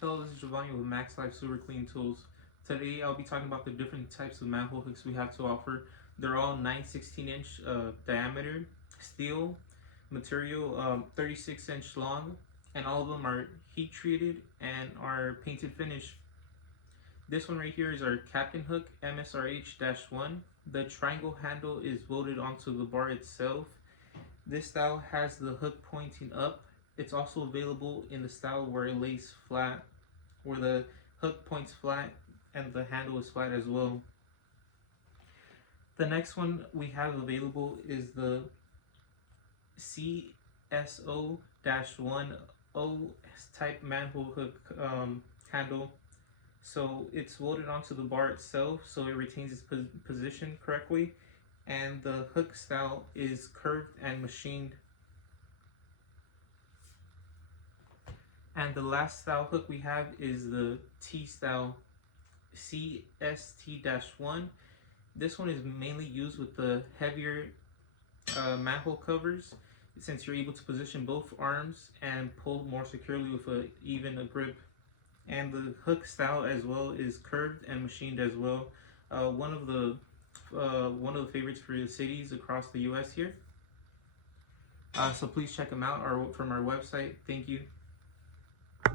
Hello, this is Giovanni with Max-Life Super Clean Tools. Today I'll be talking about the different types of manhole hooks we have to offer. They're all 9/16" diameter, steel material, 36" long, and all of them are heat treated and are painted finish. This one right here is our Captain Hook MSRH-1. The triangle handle is welded onto the bar itself. This style has the hook pointing up. It's also available in the style where it lays flat, where the hook points flat and the handle is flat as well. The next one we have available is the CSO-1O type manhole hook handle. So it's welded onto the bar itself so it retains its position correctly, and the hook style is curved and machined. And the last style hook we have is the T style CST-1. This one is mainly used with the heavier manhole covers, since you're able to position both arms and pull more securely with even a grip. And the hook style as well is curved and machined as well. One of the favorites for the cities across the U.S. here. So please check them out from our website. Thank you.